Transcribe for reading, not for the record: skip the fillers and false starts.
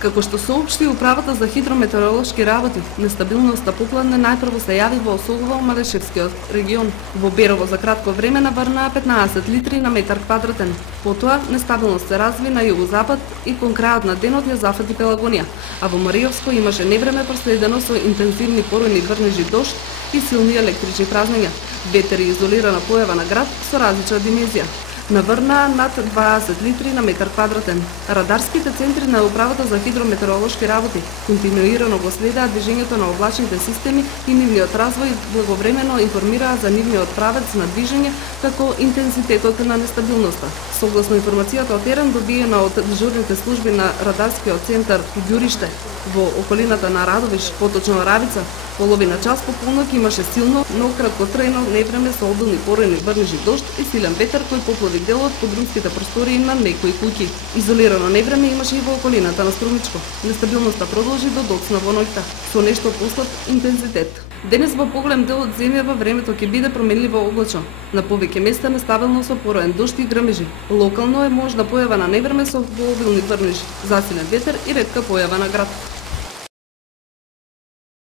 Како што соопшти Управата за хидрометеоролошки работи, нестабилноста попладне најпрво се јави во Осогово-Малешевскиот регион. Во Берово за кратко време наврнаа 15 литри на метар квадратен. Потоа нестабилност се разви на југозапад и кон крајот на денот ја зафати Пелагонија, а во Мариовско имаше невреме проследено со интензивни порујни врнежи дожд и силни електрични празнења. Ветер и изолирана појава на град со различна димензија. Наврнаа над 20 литри на метар квадратен. Радарските центри на Управата за хидрометеоролошки работи континуирано го следаат движењето на облачните системи и нивниот развој, благовремено информираа за нивниот правец на движење, како интензитетот на нестабилноста. Согласно информацијата од терен добиена од дежурните служби на Радарскиот центар Ѓуриште во околината на Радовиш, поточно Равица, половина час по полнок имаше силно, но краткотрајно невреме со обилни порујни врнежи дожд и силен ветер кој поплави дел од подрумските простории на некои куќи. Изолирано невреме имаше и во околината на Струмичко. Нестабилноста продолжи до доцна во ноќта, со нешто послаб интензитет. Денес во поголем дел од земјава времето ќе биде променливо облачно. На повеќе места нестабилно со пороен дожд и грмежи. Локално е можна појава на невреме со обилни врнежи, засилен ветер и ретка појава на град.